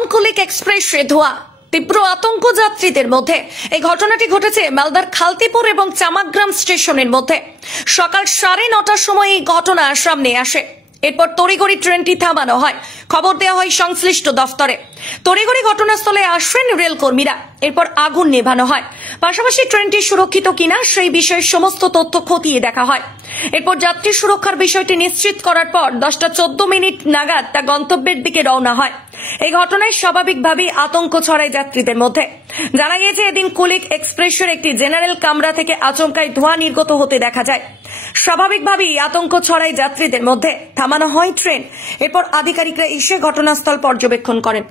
Down Kulik এক্সপ্রেসে ধোঁয়া, তীব্র আতঙ্ক যাত্রীদের মধ্যে। এই ঘটনাটি ঘটেছে মালদার খালতিপুর এবং চামাকগ্রাম স্টেশনের মধ্যে। সকাল 9:30টার সময় এই ঘটনা সামনে আসে। এরপর তড়িঘড়ি ট্রেনটি থামানো হয়, খবর দেওয়া হয় সংশ্লিষ্ট দফতরে। তড়িঘড়ি ঘটনাস্থলে আসেন রেল কর্মীরা। এরপর আগুন নেভানো হয়। পাশাপাশি ট্রেনটি সুরক্ষিত কিনা সেই বিষয়ে সমস্ত তথ্য খতিয়ে দেখা হয়। এরপর যাত্রী সুরক্ষার বিষয়টি নিশ্চিত করার পর 10:14 নাগাদ তা গন্তব্যের দিকে রওনা হয়। এই ঘটনায় স্বাভাবিকভাবেই আতঙ্ক ছড়ায় যাত্রীদের মধ্যে। জানা গিয়েছে, এদিন কুলিক এক্সপ্রেসের একটি জেনারেল কামরা থেকে আচমকাই ধোঁয়া নির্গত হতে দেখা যায়। স্বাভাবিকভাবেই আতঙ্ক ছড়ায় যাত্রীদের মধ্যে। থামানো হয় ট্রেন। এরপর আধিকারিকরা এসে ঘটনাস্থল পর্যবেক্ষণ করেন।